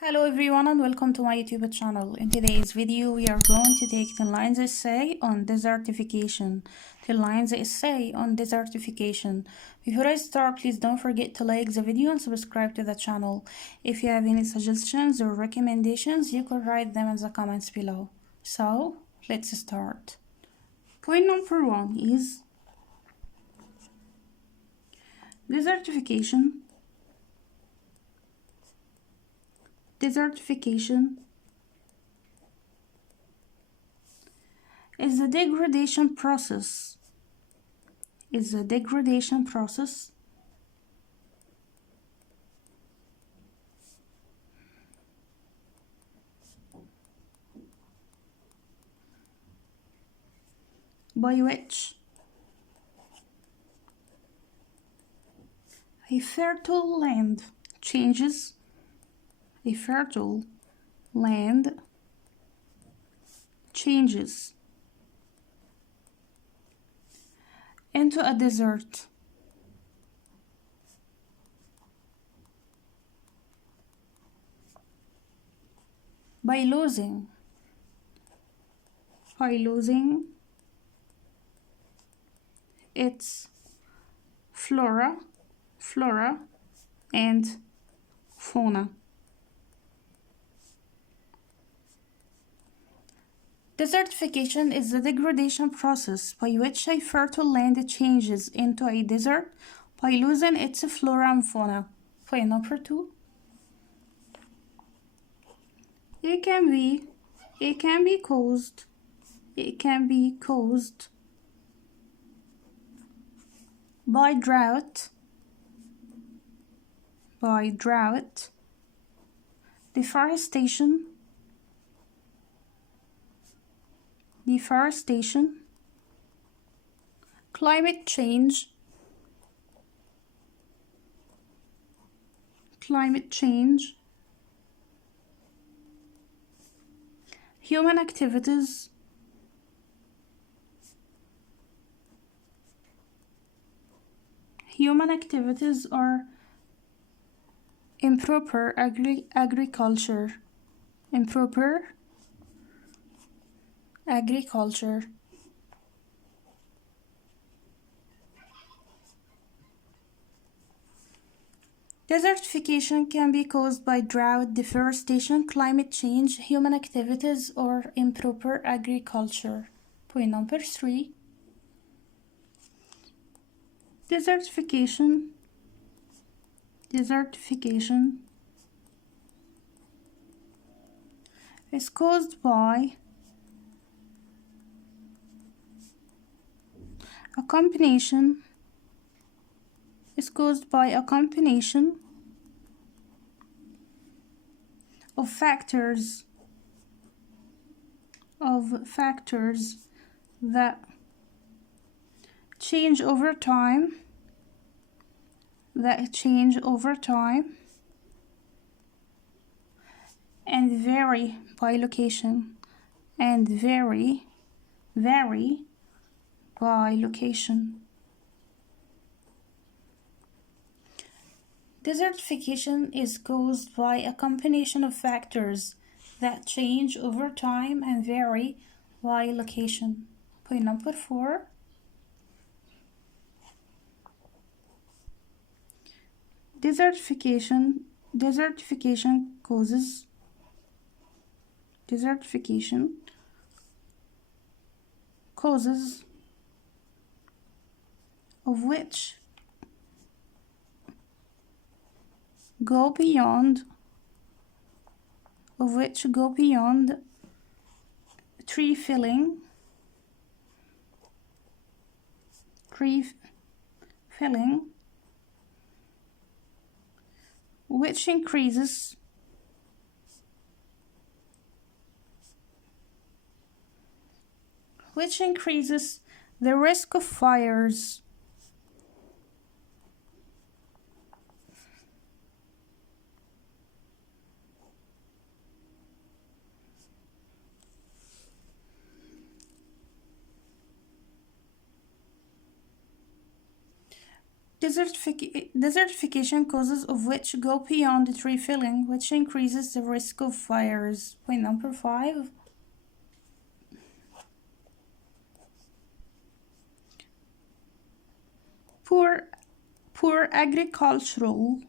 Hello everyone and welcome to my YouTube channel. In today's video we are going to take 10 lines essay on desertification. 10 lines essay on desertification. Before I start, please don't forget to like the video and subscribe to the channel. If you have any suggestions or recommendations, you can write them in the comments below. So let's start. Point number 1 is desertification. Desertification is the degradation process. By which a fertile land changes into a desert by losing its flora and fauna. Desertification is the degradation process by which a fertile land changes into a desert by losing its flora and fauna. Point number 2. It can be caused by drought, deforestation, climate change, human activities, or improper agriculture. Desertification can be caused by drought, deforestation, climate change, human activities, or improper agriculture. Point number 3. Desertification is caused by a combination of factors that change over time and vary by location Desertification is caused by a combination of factors that change over time and vary by location. Point number 4. Desertification causes of which go beyond tree felling, which increases the risk of fires. Desertification causes of which go beyond tree felling, which increases the risk of fires. Point number 5. Poor agricultural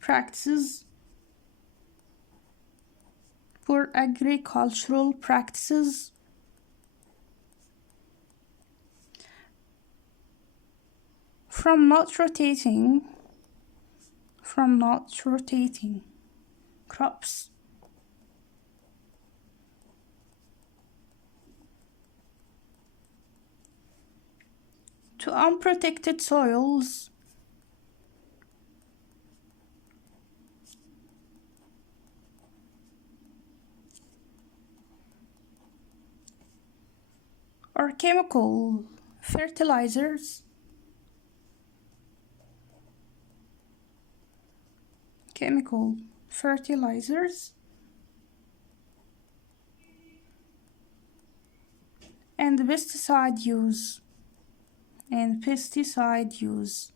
practices. Poor agricultural practices from not rotating crops to unprotected soils or chemical fertilizers and pesticide use.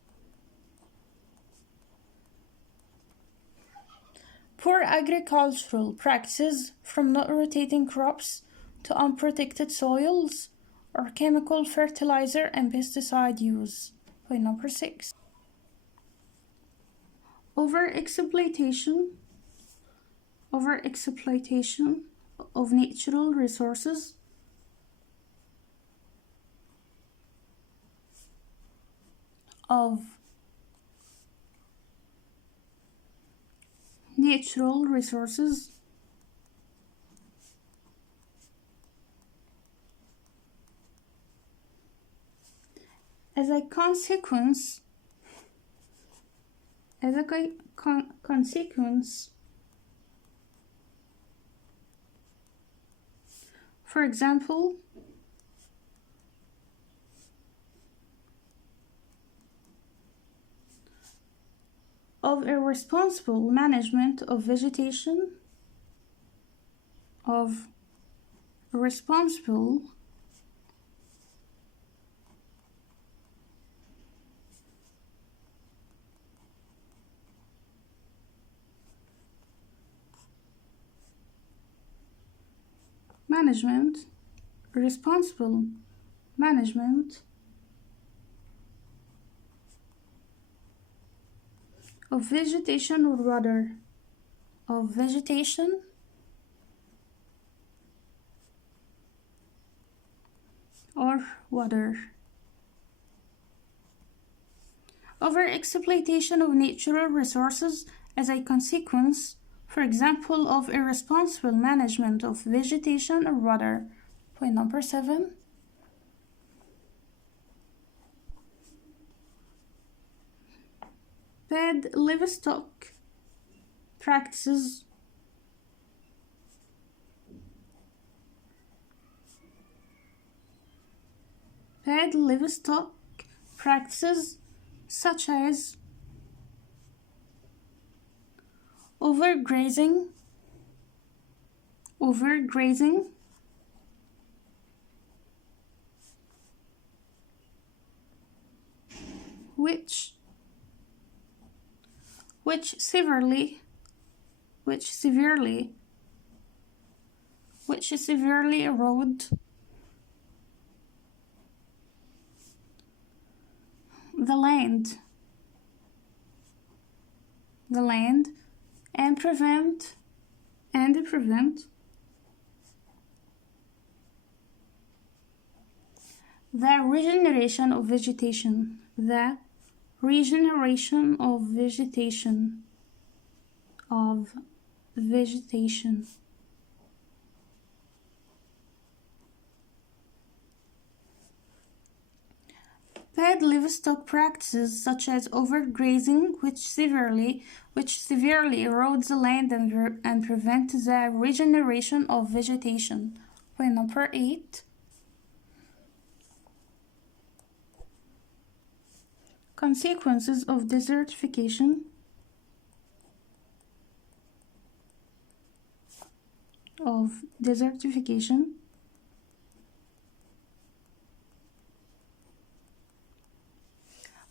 Poor agricultural practices from not rotating crops to unprotected soils or chemical fertilizer and pesticide use. Point number 6. Overexploitation of natural resources as a consequence for example, of irresponsible management of vegetation, responsible management of vegetation or water, Overexploitation of natural resources as a consequence, for example, of irresponsible management of vegetation or water. Point number 7. Bad livestock practices such as overgrazing, which severely erode the land and prevent the regeneration of vegetation. Bad livestock practices such as overgrazing, which severely erodes the land and prevents the regeneration of vegetation. Point number 8. Consequences of desertification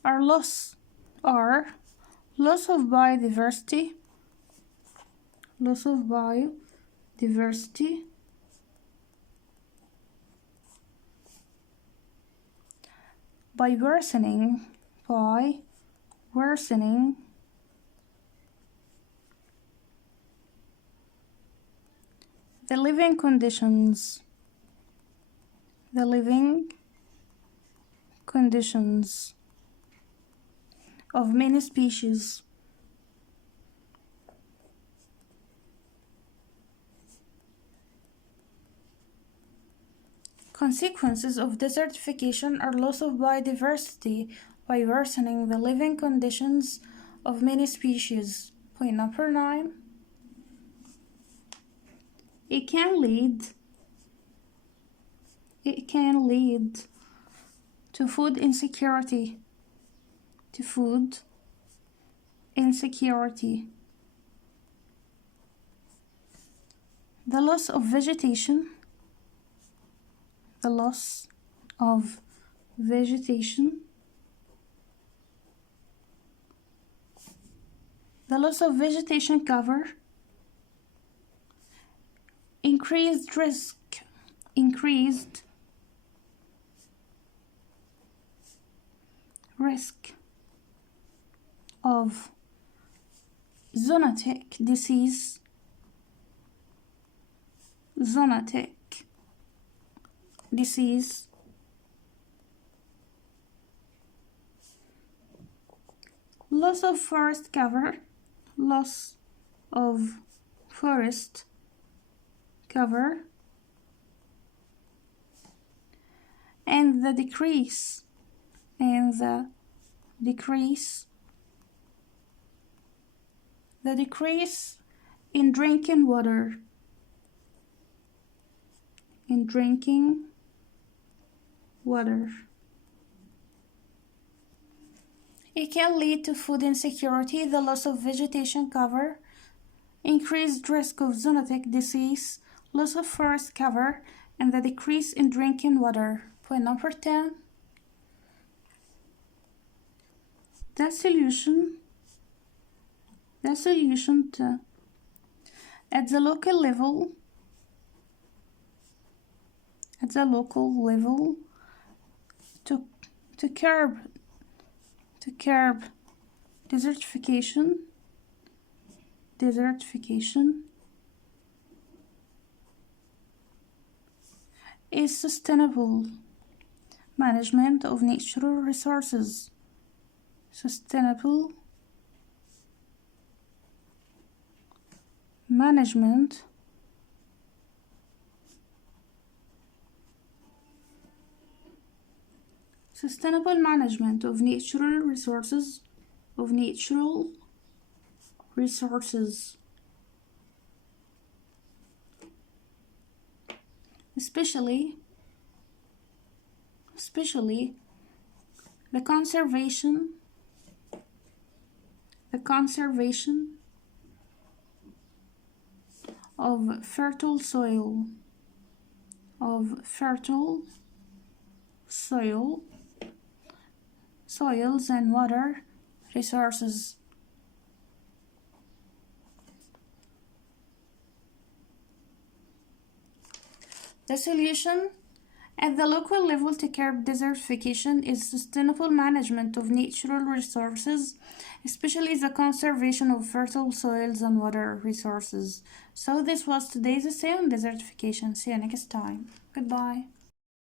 are loss of biodiversity, by worsening the living conditions of many species. Consequences of desertification are loss of biodiversity by worsening the living conditions of many species. Point number 9. It can lead to food insecurity, the loss of vegetation, the loss of vegetation cover, increased risk of zoonotic disease, loss of forest cover, and the decrease in drinking water, It can lead to food insecurity, the loss of vegetation cover, increased risk of zoonotic disease, loss of forest cover, and the decrease in drinking water. Point number 10. The solution to at the local level to curb desertification is sustainable management of natural resources. Sustainable management of natural resources, especially the conservation of fertile soils and water resources. The solution at the local level to curb desertification is sustainable management of natural resources, especially the conservation of fertile soils and water resources. So this was today's essay on desertification. See you next time. Goodbye.